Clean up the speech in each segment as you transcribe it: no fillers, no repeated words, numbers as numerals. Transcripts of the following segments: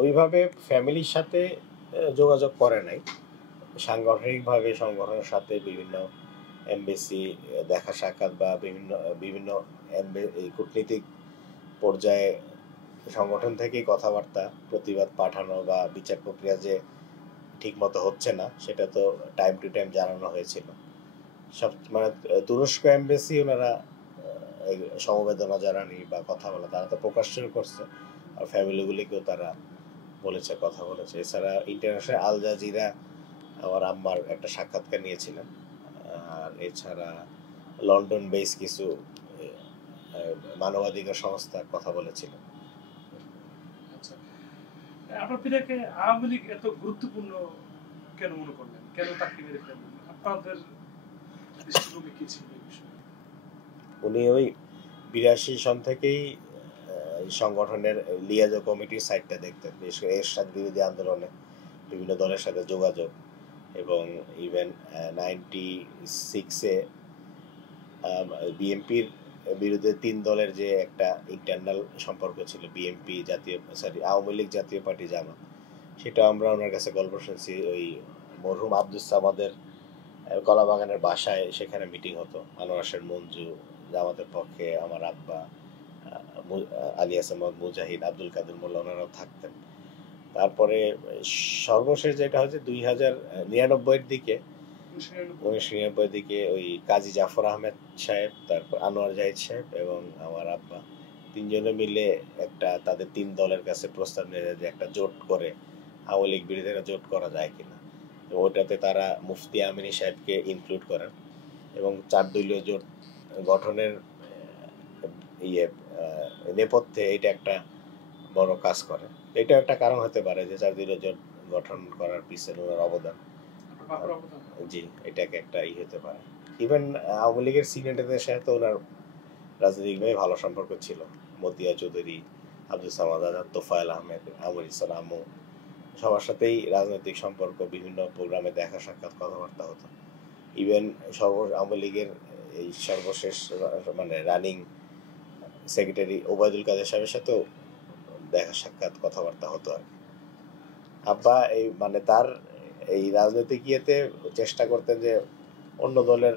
ওইভাবে ফ্যামিলির সাথে যোগাযোগ করে নাই। সাংগঠনিকভাবে সংগঠনের সাথে বিভিন্ন এমবেসি দেখা সাক্ষাৎ বা বিভিন্ন বিভিন্ন এই কূটনীতিক পর্যায়ে সংগঠন থেকেই কথাবার্তা, প্রতিবাদ পাঠানো বা বিচার প্রক্রিয়া যে ঠিকমতো হচ্ছে না সেটা তো টাইম টু টাইম জানানো হয়েছিল। সব মানে তুরস্ক এমবেসি ওনারা সমবেদনা জানানি বা কথা বলা তারা তো প্রকাশ্যও করছে, আর ফ্যামিলিগুলিকেও তারা বলেছে, কথা বলেছে। এছাড়া ইন্টারন্যাশনাল আল জাজিরা আমার আম্মার একটা সাক্ষাৎকার নিয়েছিলেন। আর এছাড়া লন্ডন বেস কিছু মানবাধিকার সংস্থা কথা বলেছিলেন। আচ্ছা, আপনার পিতাকে আওয়ামী লীগ এত গুরুত্বপূর্ণ কেন মনে করলেন, কেন তাকে মেরে ফেললেন, আপনাদের দৃষ্টিভঙ্গি কি ছিল এই বিষয়ে? উনি ওই 82 সন থেকেই সংগঠনের লিয়াজো কমিটির সাইডটা দেখতেন, বিশেষ করে এরশাদ বিরোধী আন্দোলনে বিভিন্ন দলের সাথে যোগাযোগ, এবং ইভেন 96-এ বিএনপির বিরুদ্ধে 3 দলের যে একটা ইন্টারনাল সম্পর্ক ছিল, বিএনপি আওয়ামী লীগ জাতীয় পার্টি জামাত, সেটা আমরা ওনার কাছে গল্প শুনছি। ওই মরহুম আব্দুস সামাদের কলাবাগানের বাসায় সেখানে মিটিং হতো, আনোয়ার মঞ্জু জামাতের পক্ষে, আমার আব্বা, আলী হাসান মুজাহিদ, আব্দুল কাদের মোল্লা, ওনারাও থাকতেন। তারপরে সর্বশেষ যেটা হচ্ছে 2099-এর দিকে, 1999-এর দিকে ওই কাজী জাফর আহমেদ সাহেব, তারপর আনোয়ার জাহিদ সাহেব এবং আমার আব্বা তিনজনে মিলে একটা তাদের 3 দলের কাছে প্রস্তাব নিয়ে যায় যে একটা জোট করে আওয়ামী লীগ বিরোধী একটা জোট করা যায় কিনা। ওটাতে তারা মুফতি আমিনী সাহেবকে ইনক্লুড করেন এবং 4 দলীয় জোট গঠনের নেপথ্যে এটা একটা বড় কাজ করে। এটা একটা কারণ হতে পারে যে 4 দলীয় জোট গঠন করার পিছনে ওনার অবদান। জি, এটাকে একটা হতে পারে। ইভেন আওয়ামী লীগের সিনেটরদের সাথে ওনার রাজনৈতিকভাবে ভালো সম্পর্ক ছিল। মতিয়া চৌধুরী, আব্দুল সামাদ আজাদ, তোফায়েল আহমেদ, আমর ইসলাম আমু, সবার সাথেই রাজনৈতিক সম্পর্ক, বিভিন্ন প্রোগ্রামে দেখা সাক্ষাৎ, কথাবার্তা হতো। ইভেন আওয়ামী লীগের এই সর্বশেষ মানে রানিং সেক্রেটারি ওবায়দুল কাদের সাহেবের সাথেও দেখা সাক্ষাৎ, কথাবার্তা হতো আর কি। আব্বা এই মানে তার এই রাজনৈতিক ইয়েতে চেষ্টা করতেন যে অন্য দলের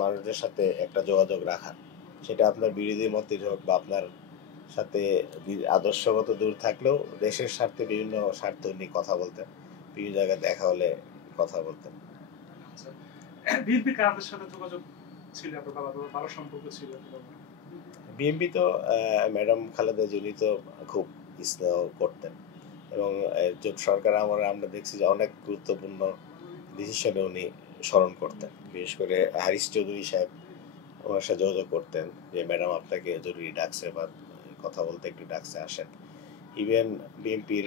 মানুষদের সাথে একটা যোগাযোগ রাখার, সেটা আপনার বিরোধী মতের হোক বা আপনার সাথে আদর্শগত দূর থাকলেও দেশের স্বার্থে বিভিন্ন স্বার্থ নিয়ে কথা বলতেন, বিভিন্ন জায়গায় দেখা হলে কথা বলতেন। বিএনপি কাদের সাথে যোগাযোগ ছিল আপনার বাবার, ভালো সম্পর্ক ছিল? বিএনপি তো ম্যাডাম খালেদা জিয়া তো খুব স্নেহ করতেন এবং জোট সরকার আমরা দেখছি যে অনেক গুরুত্বপূর্ণ ডিসিশনে উনি স্মরণ করতেন। বিশেষ করে হারিস চৌধুরী সাহেব ওনার সাথে যোগাযোগ করতেন যে ম্যাডাম আপনাকে জরুরি ডাকছে বা কথা বলতে একটু ডাকছে, আসেন। ইভেন বিএনপির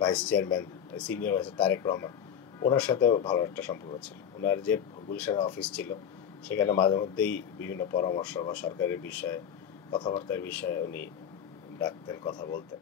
vice chairman, senior vice Tarique Rahman, ওনার সাথেও ভালো একটা সম্পর্ক ছিল। ওনার যে গুলশান অফিস ছিল সেখানে মাঝে মধ্যেই বিভিন্ন পরামর্শ বা সরকারের বিষয়ে, কথাবার্তার বিষয়ে উনি ডাকতেন, কথা বলতেন।